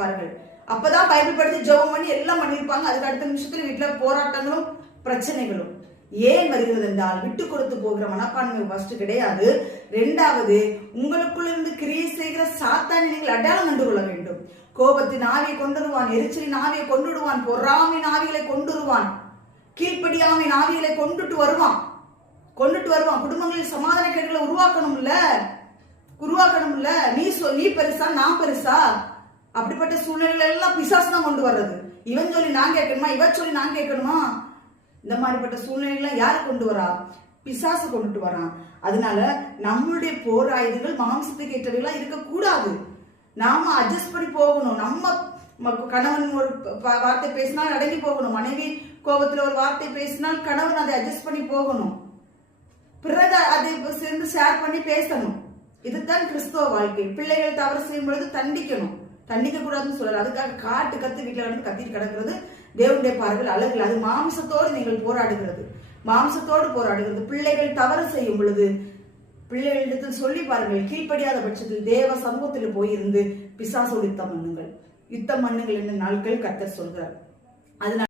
பாருங்கள். அப்பதான் பைபிள் படித்து ஜெபம் பண்ணி எல்லாம் பண்ணியிருப்பாங்க. அதுக்கு அடுத்த நிமிஷத்துல வீட்டுல போராட்டங்களும் பிரச்சனைகளும். ஏன் வருகிறது என்றால் விட்டு கொடுத்து போகிற மனப்பான்மை ஃபர்ஸ்ட் கிடையாது. ரெண்டாவது உங்களுக்குள்ள இருந்து கிரியை செய்கிற சாத்தானை நீங்கள் அடையாளம் கண்டு கொள்ள வேண்டும். கோபத்தின் ஆவியை கொண்டு வருவான் எரிச்சலின் ஆவியை கொண்டு வருவான் ஆவிகளை கொண்டு வருவான் கீழ்ப்படியாமை ஆவிகளை கொண்டுட்டு வருவான். கொண்டுட்டு வருவான். குடும்பங்களில் சமாதான கேடுகளை உருவாக்கணும்ல. உருவாக்கணும்ல. நீ சொல் நீ பெருசா நான் பெருசா? அப்படிப்பட்ட சூழ்நிலைகள் எல்லாம் பிசாசு தான் கொண்டு வர்றது. இவன் சொல்லி நான் கேட்கணுமா? இவன் சொல்லி நான் கேட்கணுமா? இந்த மாதிரிப்பட்ட சூழ்நிலைகள்லாம் யார் கொண்டு வரா? பிசாசு கொண்டுட்டு வரான் அதனால நம்மளுடைய போர் ஆயுதங்கள் மாம்சத்துக்கு ஏற்றவைகளாம் இருக்கக்கூடாது. நாம அட்ஜஸ்ட் பண்ணி போகணும். நம்ம ம- கணவன் ஒரு வார்த்தை பேசினால் அடங்கி போகணும். மனைவி கோபத்துல ஒரு வார்த்தை பேசினால் கணவன் அதை அட்ஜஸ்ட் பண்ணி போகணும். பிறகு அதை சேர்ந்து ஷேர் பண்ணி பேசணும். இதுதான் கிறிஸ்தவ வாழ்க்கை. பிள்ளைகள் தவறு செய்யும் பொழுது தண்டிக்கணும். தண்டிக்க கூடாதுன்னு சொல்லல. அதுக்காக காட்டு கத்து வீட்டில் வந்து கத்திட்டு கிடக்கிறது தேவனுடைய பார்வையில் அழகு அது மாம்சத்தோடு நீங்கள் போராடுகிறது. மாம்சத்தோடு போராடுகிறது. பிள்ளைகள் தவறு செய்யும் பொழுது பிள்ளைகளிடத்தில் சொல்லி பாருங்கள். கீழ்ப்படியாத பட்சத்தில் தேவ சமூகத்தில் போயிருந்து பிசாசோடு யுத்தம் பண்ணுங்கள். யுத்தம் பண்ணுங்கள் என்ற நாட்கள் கத்தர் சொல்கிறார். அதனால